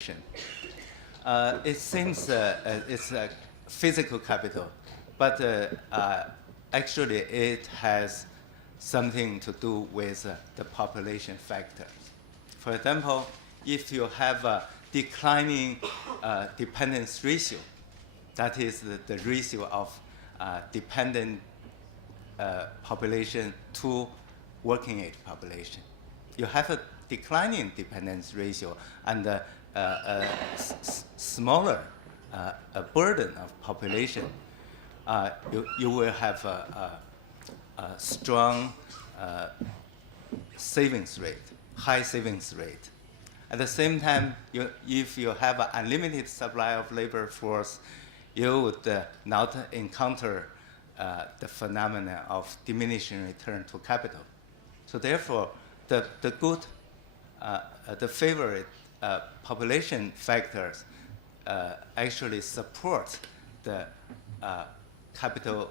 It seems it's physical capital, but actually it has something to do with the population factors. For example, if you have a declining dependence ratio, that is the ratio of dependent population to working age population. You have a declining dependence ratio and a smaller burden of population. You will have a strong savings rate, high savings rate. At the same time, if you have an unlimited supply of labor force, you would not encounter the phenomena of diminishing return to capital. So therefore, the good, the favorite population factors actually support the capital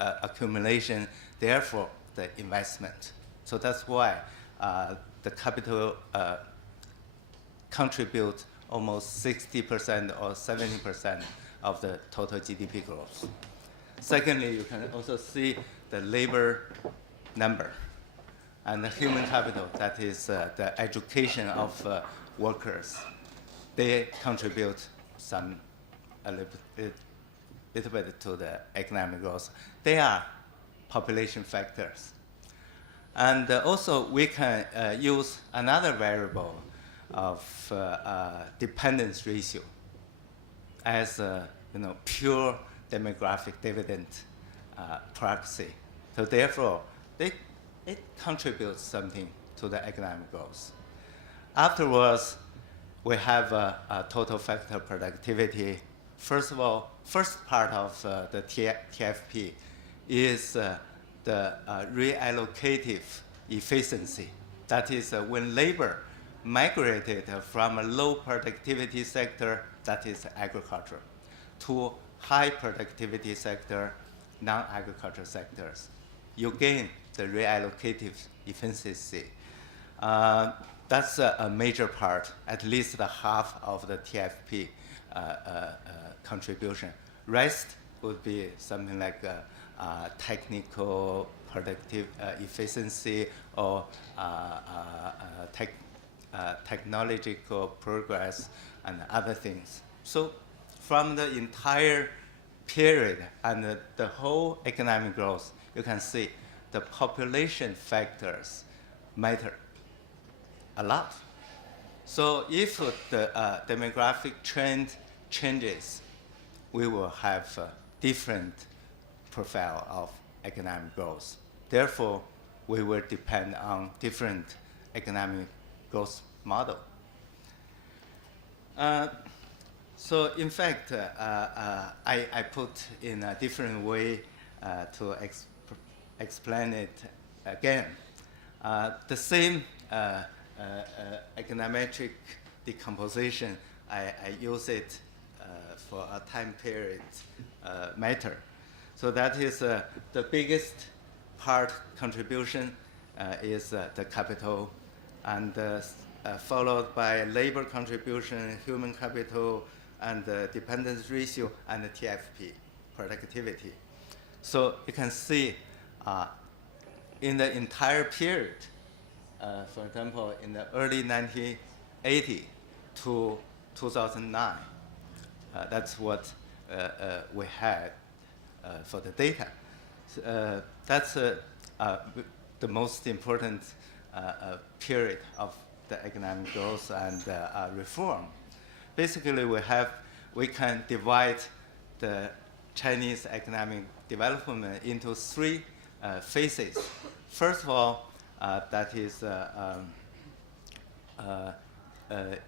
accumulation, therefore the investment. So that's why the capital contribute almost 60% or 70% of the total GDP growth. Secondly, you can also see the labor number and the human capital, that is the education of workers. They contribute a little bit to the economic growth. They are population factors. And also we can use another variable of dependence ratio as a pure demographic dividend proxy. So therefore, it contributes something to the economic growth. Afterwards, we have a total factor productivity. First of all, first part of the TFP is the reallocative efficiency. That is when labor migrated from a low productivity sector, that is agriculture, to high productivity sector, non-agricultural sectors. You gain the reallocative efficiency. That's a major part, at least the half of the TFP contribution. Rest would be something like technical productive efficiency or technological progress and other things. So from the entire period and the whole economic growth, you can see the population factors matter a lot. So if the demographic trend changes, we will have a different profile of economic growth. Therefore, we will depend on different economic growth model. So in fact, I put in a different way to explain it again. The same econometric decomposition, I use it for a time period matter. So that is the biggest part contribution is the capital, and followed by labor contribution, human capital, and the dependence ratio, and the TFP, productivity. So you can see in the entire period, for example, in the early 1980 to 2009, that's what we had for the data. That's the most important period of the economic growth and reform. Basically, we can divide the Chinese economic development into three phases. First of all, that is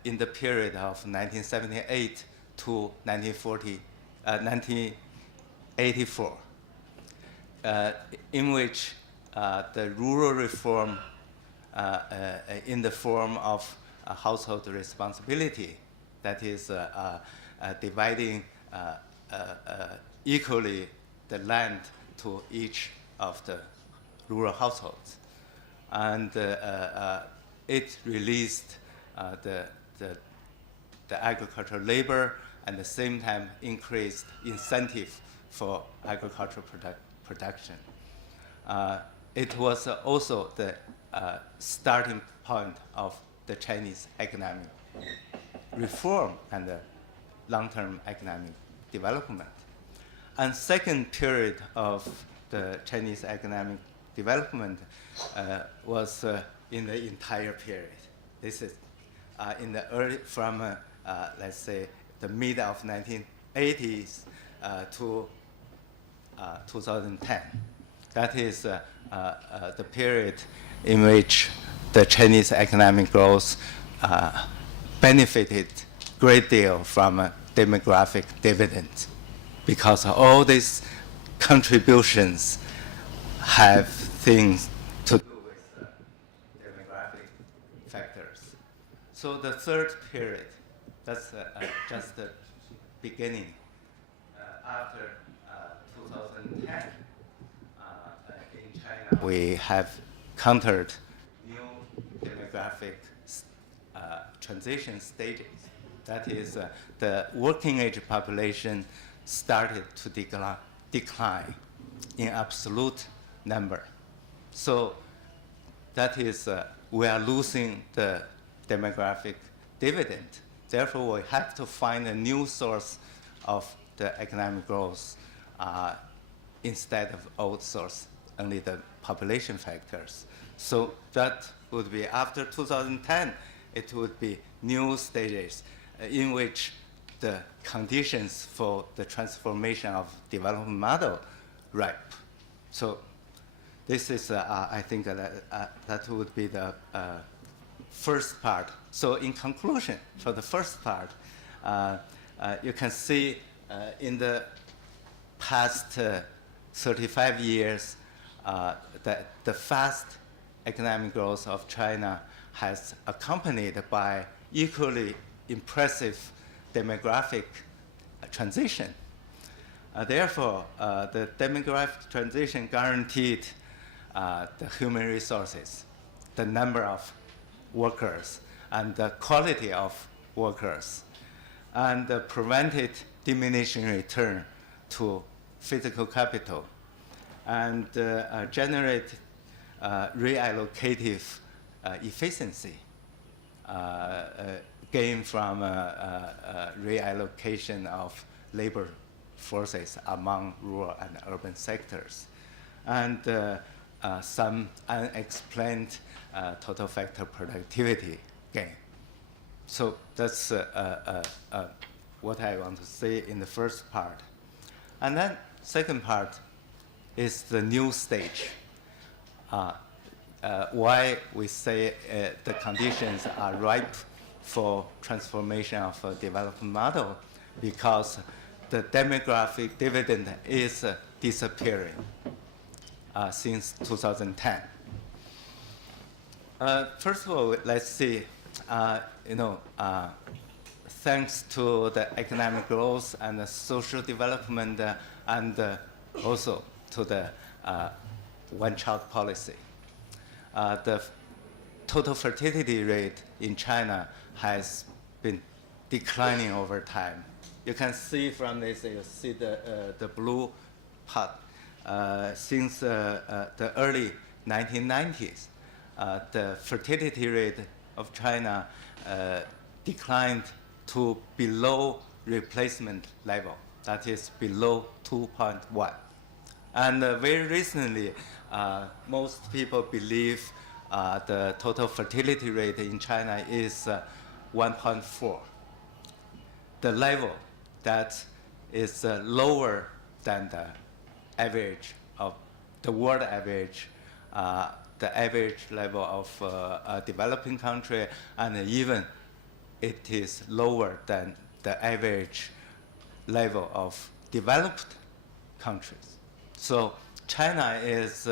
in the period of 1978 to 1984, in which the rural reform in the form of household responsibility, that is dividing equally the land to each of the rural households. And it released the the agricultural labor, and at the same time increased incentive for agricultural production. It was also the starting point of the Chinese economic reform and the long-term economic development. And second period of the Chinese economic development was in the entire period. This is in the early, from let's say the mid of 1980s to 2010. That is the period in which the Chinese economic growth benefited great deal from a demographic dividend, because all these contributions have things to do with demographic factors. So the third period, that's just the beginning. After 2010, in China, we have countered new demographic transition stages. That is, the working age population started to decline in absolute number. So that is, we are losing the demographic dividend. Therefore, we have to find a new source of the economic growth instead of old source, only the population factors. So that would be after 2010, it would be new stages in which the conditions for the transformation of development model ripe. So this is, I think that would be the first part. So in conclusion, for the first part, you can see in the past 35 years that the fast economic growth of China has accompanied by equally impressive demographic transition. Therefore, the demographic transition guaranteed the human resources, the number of workers, and the quality of workers, and prevented diminishing return to physical capital, and generate reallocative efficiency, gain from reallocation of labor forces among rural and urban sectors, and some unexplained total factor productivity gain. So that's what I want to say in the first part. And then second part is the new stage. Why we say the conditions are ripe for transformation of a development model, because the demographic dividend is disappearing since 2010. First of all, let's see, thanks to the economic growth and the social development and also to the one-child policy, the total fertility rate in China has been declining over time. You can see from this, you see the blue part. Since the early 1990s, the fertility rate of China declined to below replacement level, that is below 2.1. And very recently, most people believe the total fertility rate in China is 1.4. The level that is lower than the average of the world average, the average level of a developing country, and even it is lower than the average level of developed countries. So China is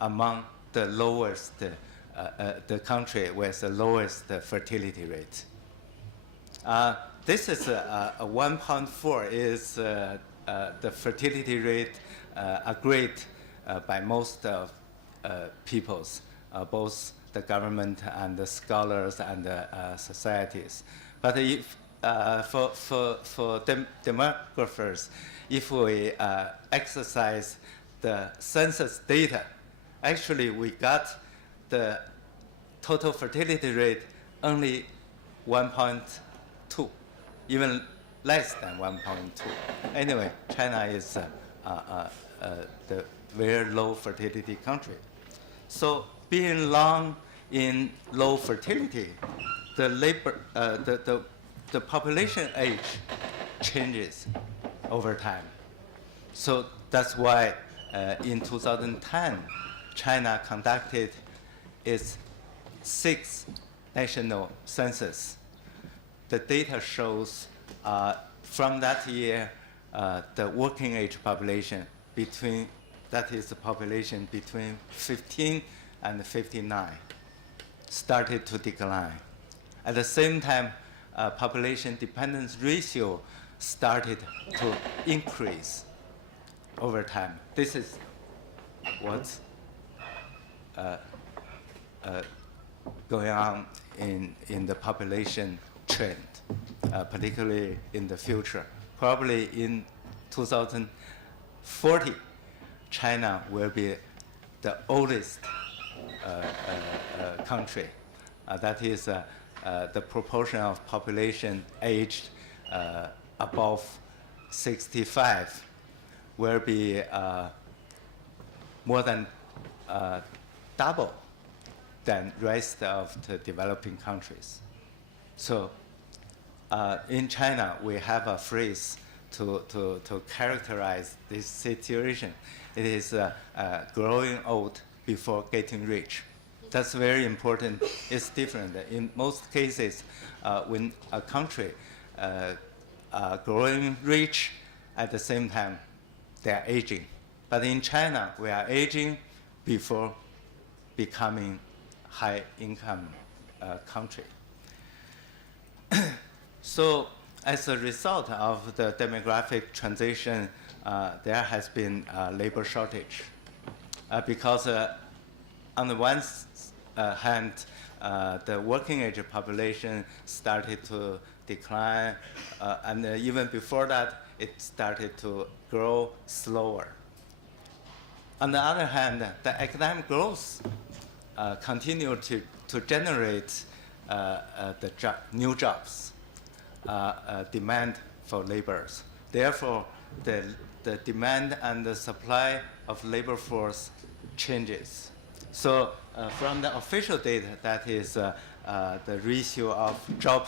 among the lowest, the country with the lowest fertility rate. This is a 1.4 is the fertility rate agreed by most peoples, both the government and the scholars and the societies. But if for demographers, if we exercise the census data, actually we got the total fertility rate only 1.2, even less than 1.2. Anyway, China is the very low fertility country. So being long in low fertility, the population age changes over time. So that's why in 2010, China conducted its 6th national census. The data shows from that year, the working age population that is the population between 15 and 59, started to decline. At the same time, population dependence ratio started to increase over time. This is what's going on in the population trend, particularly in the future. Probably in 2040, China will be the oldest country. That is the proportion of population aged above 65 will be more than double than rest of the developing countries. So in China, we have a phrase to characterize this situation. It is growing old before getting rich. That's very important. It's different. In most cases, when a country growing rich, at the same time, they are aging. But in China, we are aging before becoming high-income country. So as a result of the demographic transition, there has been a labor shortage. Because on the one hand, the working age population started to decline, and even before that, it started to grow slower. On the other hand, the economic growth continued to generate new jobs, demand for laborers. Therefore, the demand and the supply of labor force changes. So from the official data, that is the ratio of jobs